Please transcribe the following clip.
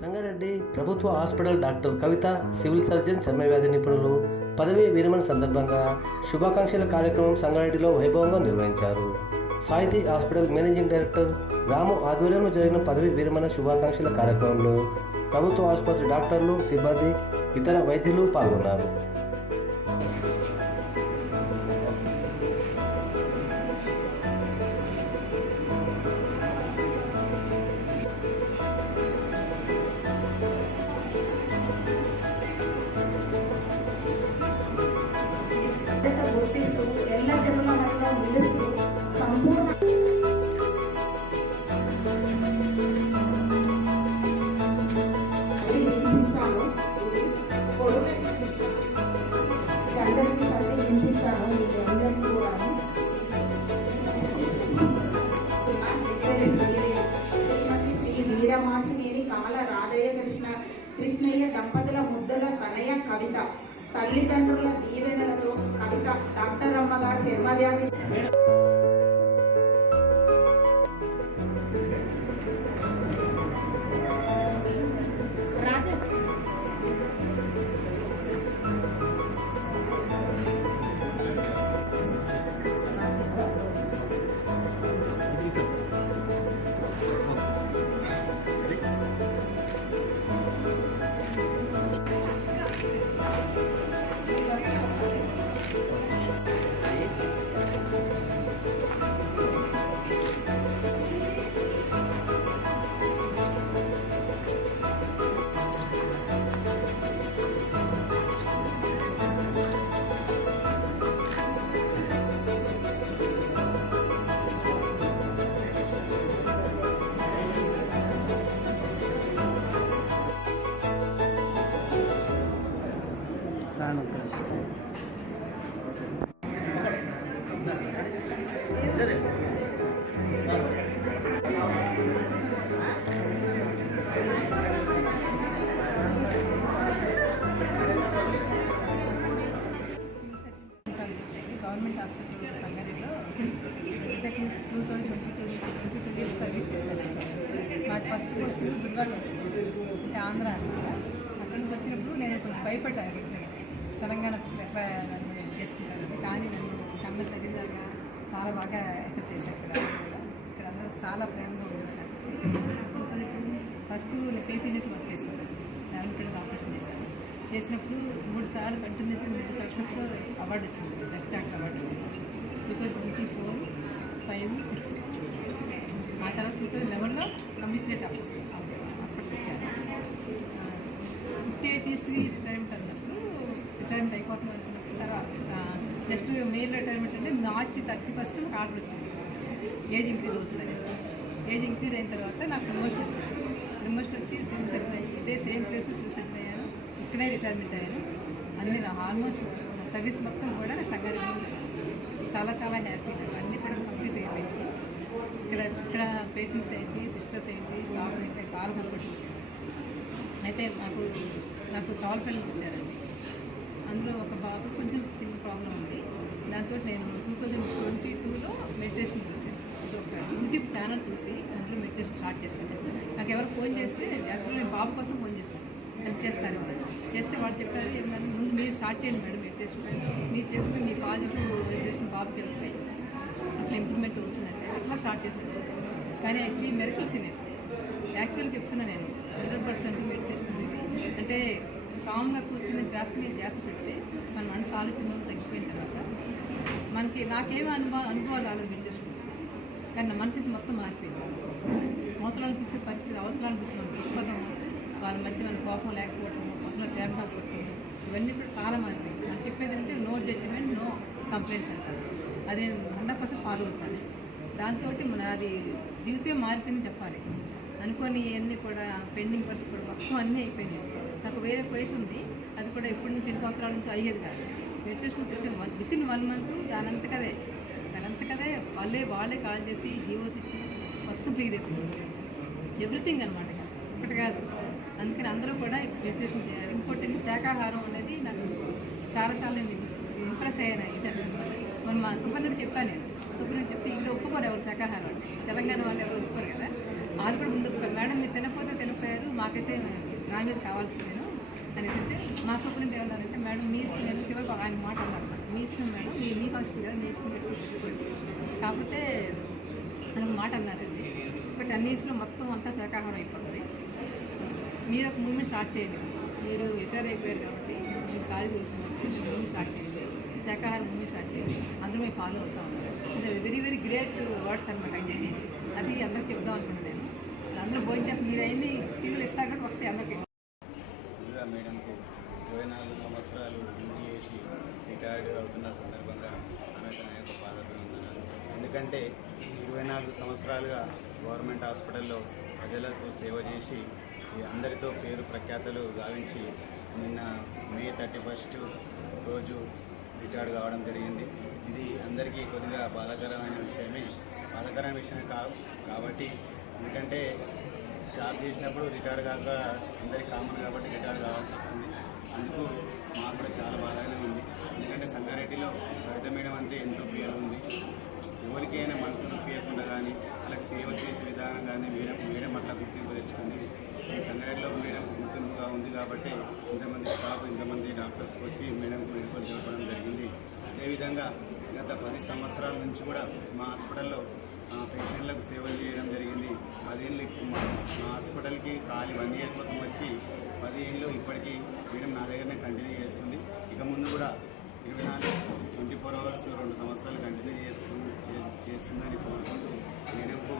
సంగారెడ్డి ప్రభుత్వ hospital doctor Kavitha civil surgeon చర్మవ్యాధి నిపుణులు పదవీ విరమణ సందర్భంగా శుభాకాంక్షల కార్యక్రమం సంగారెడ్డిలో వైభవంగా నిర్వహించారు. సాహితీ హాస్పిటల్ మేనేజింగ్ డైరెక్టర్ రాము ఆధ్వర్యంలో జరిగిన పదవీ విరమణ శుభాకాంక్షల కార్యక్రమంలో ప్రభుత్వ ఆసుపత్రి డాక్టర్లు సిబ్బంది ఇతర వైద్యులు పాల్గొన్నారు. తల్లిదండ్రుల దీవెనలతో కవిత డాక్టర్ అమ్మగారు చర్మవ్యాధి గవర్నమెంట్ హాస్పిటల్ సంగారెడ్డిలో technique two thousand twenty two twenty two years service చేశాను మాకు ఫస్ట్ పోస్టింగ్ గుడివాడ వచ్చింది అంటే ఆంధ్ర అనమాట అక్కడి నుంచి వచ్చినప్పుడు నేను కొంచెం భయపడ్డాను వచ్చాను తెలంగాణ people ఎట్లా నన్ను చేసుకుంటారంటే కానీ నన్ను కన్న తగిలాగా చాలా బాగా యాక్సెప్ట్ చేశారు ఇక్కడ ఇక్కడ అందరూ చాలా ప్రేమగా ఉండేవారు ఫస్ట్ పేపీనెట్ వర్క్ చేశాను డాక్టర్ ఆపరేషన్ చేశాను చేసినప్పుడు మూడు సార్లు కంటిన్యూస్ మూడు డాక్టర్స్లో అవార్డు వచ్చింది. బెస్ట్ డాక్టర్ అవార్డు వచ్చింది. Two thousand twenty four five six ఆ తర్వాత టూ థౌజండ్ లెవెన్లో కమిషనరేట్ ఆఫీస్ హాస్పిటల్ వచ్చాను ఫిఫ్టీ ఎయిట్ ఇయర్స్కి రిటైర్మెంట్ అన్నప్పుడు రిటైర్మెంట్ అయిపోతుంది అనుకున్నప్పుడు తర్వాత జస్ట్ మెయిల్ రిటైర్మెంట్ అంటే మార్చి థర్టీ ఫస్ట్ నాకు ఆర్డర్ వచ్చింది. ఏజ్ ఇంక్రీజ్ అవుతుంది ఏజ్ ఇంక్రీజ్ అయిన తర్వాత నాకు ప్రమోషన్ వచ్చింది. ప్రమోషన్ వచ్చి సిల్ సెటిల్ అయ్యి ఇదే సేమ్ ప్లేస్ సిల్ సెటిల్ అయ్యాను. ఇక్కడే రిటైర్మెంట్ అయ్యాను. అన్ని నా ఆల్మోస్ట్ సర్వీస్ మొత్తం కూడా నేను చాలా చాలా హ్యాపీ నాకు అన్నీ కూడా కంప్లీట్ అయిపోయింది. ఇక్కడ ఇక్కడ పేషెంట్స్ ఏంటి సిస్టర్స్ ఏంటి స్టాఫ్ ఏంటి చాలా సంతోషం. అయితే నాకు నాకు కాల్ పిల్లలు పుట్టారండి అందులో ఒక బాబు కొంచెం చిన్న ప్రాబ్లం ఉంది. దాంతో నేను టూ థౌజండ్ ట్వంటీ టూలో మెడిటేషన్ వచ్చాను ఇది ఒక యూట్యూబ్ ఛానల్ చూసి అందులో మెడిటేషన్ స్టార్ట్ చేశాను. నాకు ఎవరు ఫోన్ చేస్తే యాక్చువల్లీ నేను బాబు కోసం ఫోన్ చేశాను. హెల్ప్ చేస్తారు చేస్తే వాళ్ళు చెప్పారు మేడం ముందు మీరు స్టార్ట్ చేయండి మేడం మెడిటేషన్ మీరు చేస్తే మీ పాజిటివ్ మెడిటేషన్ బాబుకి వెళ్తాయి. అట్లా ఇంప్రూవ్మెంట్ అవుతుందంటే అట్లా స్టార్ట్ చేశాను. కానీ I see miracles in it actual చెప్తున్నా నేను. హండ్రెడ్ పర్సెంట్ మెడిటేషన్ అంటే కామ్గా కూర్చుని శ్వాస మీద ధ్యాస పెడితే మన మనసు ఆలోచనలు తగ్గిపోయిన తర్వాత మనకి నాకేం అనుభవం అనుభవాలు రాలేదు కానీ నా మనసుకి మొత్తం మారిపోయింది. అవతలాలు తీసే పరిస్థితి అవసరాలు తీసిన దృక్పథం వాళ్ళ మధ్య మన కోపం లేకపోవడం అవతల ప్రేమగా పుట్టడం ఇవన్నీ కూడా చాలా మారిపోయింది మనం చెప్పేది అంటే నో జడ్జిమెంట్ నో కంప్లైంట్స్ అంటారు అది హండ్రెడ్ పర్సెంట్ ఫాలో అవుతాను. దాంతో మన అది జీవితం మారిపోయింది చెప్పాలి. అనుకోని ఇవన్నీ కూడా పెండింగ్ పర్స్ కూడా మొత్తం అన్నీ అయిపోయినాయి. నాకు వేరే ప్లేస్ ఉంది. అది కూడా ఎప్పుడు నుంచి ఎన్ని సంవత్సరాల నుంచి అయ్యేది కాదు. Registration with in with in one month దానంతకదే దానంతకదే వాళ్ళే వాళ్ళే కాల్ చేసి జీవోస్ ఇచ్చి ఫస్ట్ క్లియర్ ఎవ్రీథింగ్ అనమాట ఒకటి కాదు. అందుకని అందరూ కూడా రిజిస్ట్రేషన్ చేయాలి. ఇంకోటి శాఖాహారం శాకాహారం అనేది నాకు చాలా చాలా ఇంప్రెస్ అయ్యాను ఇది మన మా సుబ్బన్నకి చెప్పాను నేను. సుబ్బన్నకి చెప్తే ఇక్కడ ఒప్పుకోరు ఎవరు శాకాహారం తెలంగాణ వాళ్ళు ఎవరు ఒప్పుకోరు కదా. వాళ్ళు కూడా ముందు మేడం మీరు తినకపోతే తినపోయారు మాకైతే నాన్ వెజ్ కావాల్సిందేను అనేసి అంటే మా సూపరింట్ ఏమన్నారంటే మేడం మీ ఇష్టం నేను చివరికి ఒక ఆయన మాట అన్నమాట మీ ఇష్టం మేడం మీ మీ ఫంక్షన్ కదా మీ ఇష్టం పెట్టుకోండి కాకపోతే అని ఒక మాట అన్నారండి బట్ అన్నింటిలో మొత్తం అంతా శాకాహారం అయిపోతుంది. మీరు ఒక మూమెంట్ స్టార్ట్ చేయండి. మీరు రిటైర్ అయిపోయారు కాబట్టి మీరు ఖాళీ గురించి మూమెంట్ స్టార్ట్ చేయండి. శాకాహారం మూవీ స్టార్ట్ చేయండి. అందరూ మేము ఫాలో అవుతా. ఉన్నారు వెరీ వెరీ గ్రేట్ వర్డ్స్ అనమాట అయ్యింది అది అందరికి చెప్దాం అనుకున్నాను నేను. అందరూ భోజనం చేసి మీరు అయింది టీవీలో ఇస్తాక వస్తాయి అందరికీ ముందుగా మేడంకి ఇరవై నాలుగు సంవత్సరాలు డ్యూటీ చేసి రిటైర్డ్ అవుతున్న సందర్భంగా ఆమె తన యొక్క ఉన్నారు ఎందుకంటే ఇరవై నాలుగు సంవత్సరాలుగా గవర్నమెంట్ హాస్పిటల్లో ప్రజలకు సేవ చేసి అందరితో పేరు ప్రఖ్యాతలు గావించి నిన్న మే థర్టీ ఫస్ట్ రోజు రిటైర్డ్ కావడం జరిగింది. ఇది అందరికీ కొద్దిగా బాధాకరమైన విషయమే. బాధాకరమైన విషయం కా కాబట్టి ఎందుకంటే జాబ్ చేసినప్పుడు రిటైర్డ్ కాక అందరికి కామన్ కాబట్టి రిటైర్డ్ కావాల్సి వస్తుంది అందుకు మాకు కూడా చాలా బాగానే ఉంది ఎందుకంటే సంగారెడ్డిలో అంటే ఎంతో పేరు ఉంది? ఎవరికైనా మనసు నొప్పియకుండా కానీ వాళ్ళకి సేవ చేసే విధానం కానీ మేడం మేడం అట్లా గుర్తింపు తెచ్చుకుంది. ఈ సంఘటనలో మేడం గుర్తింపుగా ఉంది కాబట్టి ఇంతమంది స్టాఫ్ ఇంతమంది డాక్టర్స్ వచ్చి మేడంకు మెడికల్ చెప్పడం జరిగింది. అదేవిధంగా గత పది సంవత్సరాల నుంచి కూడా మా హాస్పిటల్లో పేషెంట్లకు సేవలు చేయడం జరిగింది. పదేళ్ళు మా మా హాస్పిటల్కి ఖాళీ వన్ ఇయర్ కోసం వచ్చి పదిహేళ్ళు ఇప్పటికీ మేడం నా దగ్గరనే కంటిన్యూ చేస్తుంది. ఇక ముందు కూడా ఇరవై నాలుగు ట్వంటీ ఫోర్ అవర్స్ రెండు సంవత్సరాలు కంటిన్యూ చేస్తుంది చేస్తుందని కోరుకుంటూ నిలుపు